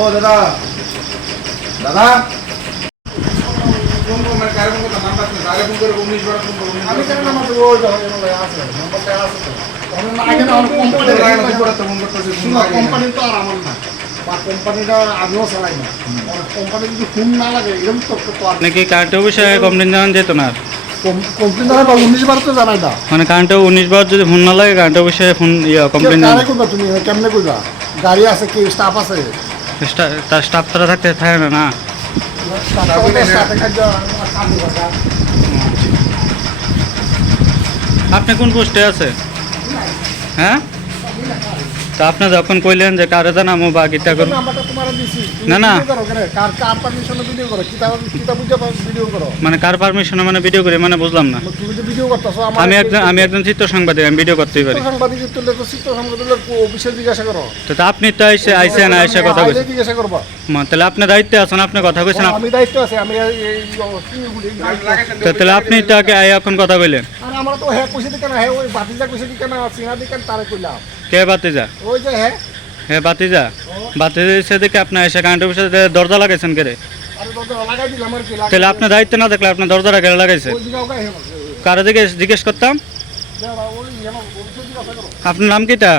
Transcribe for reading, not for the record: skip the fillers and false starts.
ও দাদা দাদা ফোন করো, মানে কারে ফোন করতে নাম্বার আছে, কারে ফোন করে 19 বার ফোন করো। আমি কেন নাম্বার দেবো? ওই দেখো এখানে আছে, নাম্বারটা আছে তো। আমি আগে না আমার কোম্পানি লাগে না, উপরে তো ফোন করতেছে, ফোন লাগে না। কোম্পানি তো আর আমার না, বা কোম্পানিটা আমিও চালাই না। কোম্পানি যদি ফোন না লাগে এরকম তো আর নাকি কারেন্টের বিষয়ে কমপ্লেন জানান যেত না আর? কমপ্লেন জানাই বা 19 বার তো জানাই না। মানে কারেন্টে 19 বার যদি ফোন না লাগে কারেন্টের বিষয়ে ফোন কমপ্লেন জানান। কারে করবা তুমি, কেমনে করবা? গাড়ি আছে, কি স্টাফ আছে? তার স্টাফ তারা থাকতে থাকে না না? আপনি কোন পোস্টে আছে? হ্যাঁ, তা আপনি যখন কইলেন যে কারে জানামো বা কিতা করব, নাম্বারটা তোমার দিছি, না, না। কার পারমিশনে ভিডিও করো, কিতাব বুঝে ভিডিও করো। মানে কার পারমিশনে মানে ভিডিও করে মানে বুঝলাম না। তুমি যে ভিডিও করতেছো, আমি একজন চিত্র সাংবাদিক, আমি ভিডিও করতেই পারি। সাংবাদিক তুললে তো চিত্র সাংবাদিকের অফিসে জিজ্ঞাসা করো। তো আপনি তো আইসেন আইসা কথা আইলে কইছেন, জিজ্ঞাসা করবা। তাহলে আপনি দায়িত্বে আছেন, আপনি কথা কইছেন। আমি দায়িত্ব আছে, আমি তো তাহলে আপনি তো আগে এখন কথা কইলেন। আর আমরা তো হ্যাঁ কইছে দিকে না, হ্যাঁ ওই বাতিজা কইছে দিকে না, সিনা দিকে তারে কইলাম। কে বাতিজা? ওই যে হ্যাঁ বাতিজা বাতিজা দেখে আপনি এসে কারেন্টের বিষয়ে দরজা লাগাইছেন কে রে? আরে দরজা লাগাই দিলাম আর কি তাহলে আপনার দায়িত্ব না দেখলে আপনার দরজাটা কেটে লাগাইছে? ওই দিকে ওকে কারো দিকে জিজ্ঞেস করতাম। ওই ওই জিজ্ঞাসা করো। আপনার নাম কিটা?